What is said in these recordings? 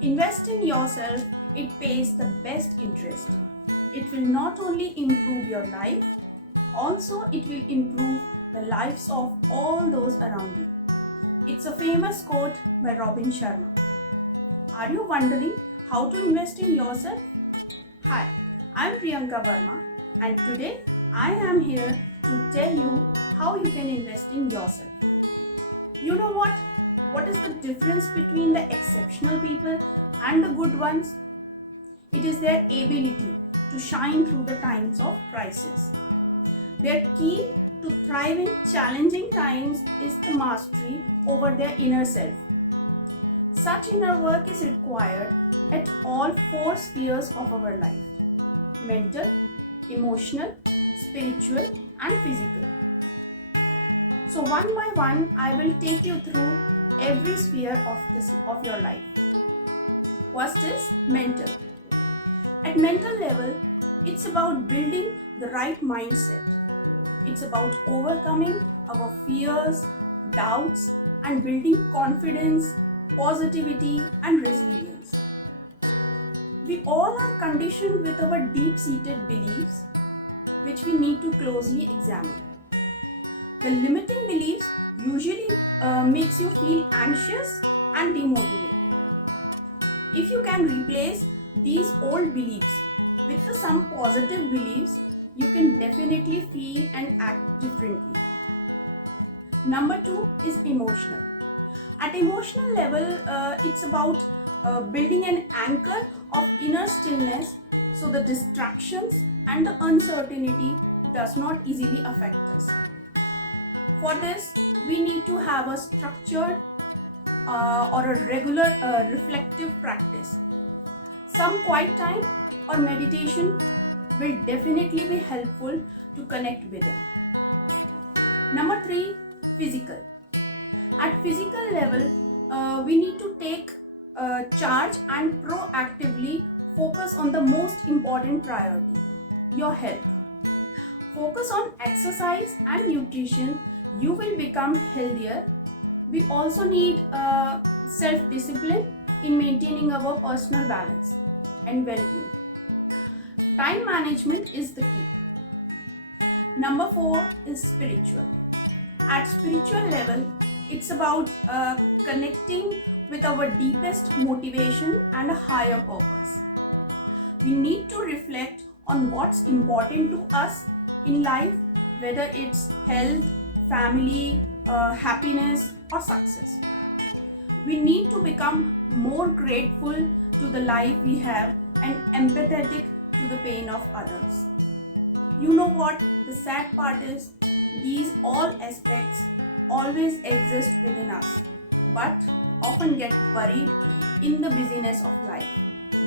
Invest in yourself, it pays the best interest. It will not only improve your life, also it will improve the lives of all those around you. It's a famous quote by Robin Sharma. Are you wondering how to invest in yourself? Hi, I'm Priyanka Verma, and today I am here to tell you how you can invest in yourself. You know what? What is the difference between the exceptional people and the good ones? It is their ability to shine through the times of crisis. Their key to thrive in challenging times is the mastery over their inner self. Such inner work is required at all four spheres of our life: mental, emotional, spiritual, and physical. So one by one, I will take you through every sphere of your life. First is mental. At mental level, it's about building the right mindset. It's about overcoming our fears, doubts, and building confidence, positivity, and resilience. We all are conditioned with our deep-seated beliefs, which we need to closely examine. The limiting beliefs usually makes you feel anxious and demotivated. If you can replace these old beliefs with some positive beliefs, you can definitely feel and act differently. Number 2 is emotional. At emotional level, it's about building an anchor of inner stillness so the distractions and the uncertainty does not easily affect us. For this, we need to have a structured or a regular reflective practice. Some quiet time or meditation will definitely be helpful to connect with it. Number 3, physical. At physical level, we need to take charge and proactively focus on the most important priority, your health. Focus on exercise and nutrition, you will become healthier. We also need self-discipline in maintaining our personal balance and well-being. Time management is the key. Number 4 is spiritual. At spiritual level, it's about connecting with our deepest motivation and a higher purpose. We need to reflect on what's important to us in life, whether it's health, family, happiness, or success. We need to become more grateful to the life we have and empathetic to the pain of others. You know what? The sad part is, these all aspects always exist within us, but often get buried in the busyness of life.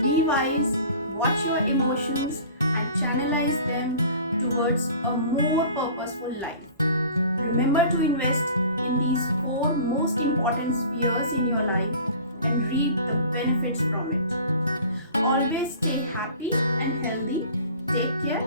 Be wise, watch your emotions, and channelize them towards a more purposeful life. Remember to invest in these 4 most important spheres in your life and reap the benefits from it. Always stay happy and healthy. Take care.